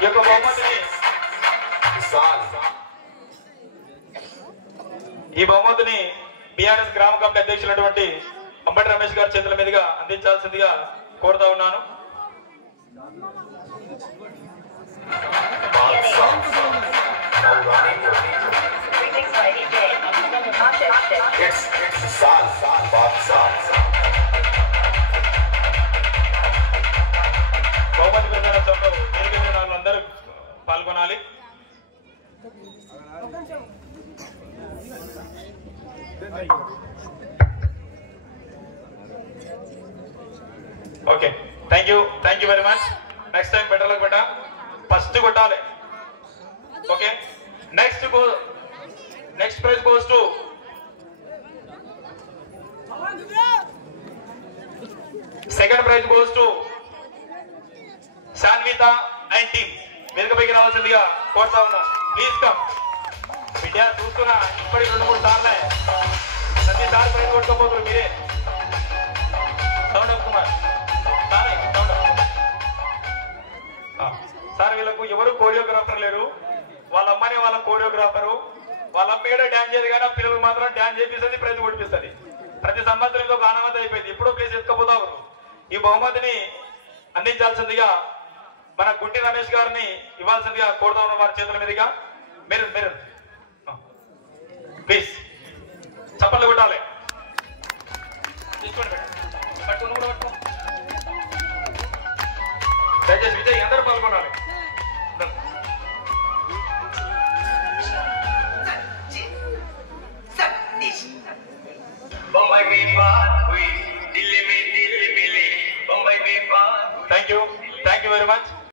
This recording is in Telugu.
ఈ యొక్క బహుమతిని బీఆర్ఎస్ గ్రామ కమిటీ అధ్యక్షులైనటువంటి అంబటి రమేష్ గారి చేతుల మీదుగా అందించాల్సిందిగా కోరుతా ఉన్నాను. బహుమతి ప్రదానోత్సవంలో వేదిక మీద అందరూ పాల్గొనాలి. Okay, thank you very much. Next time better బెట ఫస్ట్ కొట్టాలి. Okay, next prize goes to second prize goes to Sanvitha and team. వేదికపైకి రావాల్సిందిగా కోరుతా ఉన్నాను. Please come. బిడ్డ చూస్తున్నా ఇప్పటికి 2-3 సార్లే ప్రతిసారి ప్రైజ్ కొట్టుకోపోతున్నారు మీరే. సౌండ్ అప్ కుమార్ సార్, వీళ్ళకు ఎవరు కోరియోగ్రాఫర్ లేరు. వాళ్ళ అమ్మనే వాళ్ళ కోరియోగ్రాఫరు. వాళ్ళ అమ్మ ఏడో డ్యాన్స్ చేయదు కానీ పిల్లలకు మాత్రం డ్యాన్స్ చేపిస్తుంది, ప్రైజ్ కొట్టిస్తుంది. ప్రతి సంవత్సరం ఒక ఆనవాయితీ అయిపోయింది. ఎప్పుడో ప్లేస్ ఎత్తుకపోతారు. ఈ బహుమతిని అందించాల్సిందిగా మన గుంటి రమేష్ గారిని ఇవ్వాల్సిందిగా కోరుతా ఉన్న వారి చేతుల మీదుగా మీరు ప్లీజ్ చప్పట్లు కొట్టాలి. దయచేసి విజయ్ అందరూ పాల్గొనాలి. Thank you very much.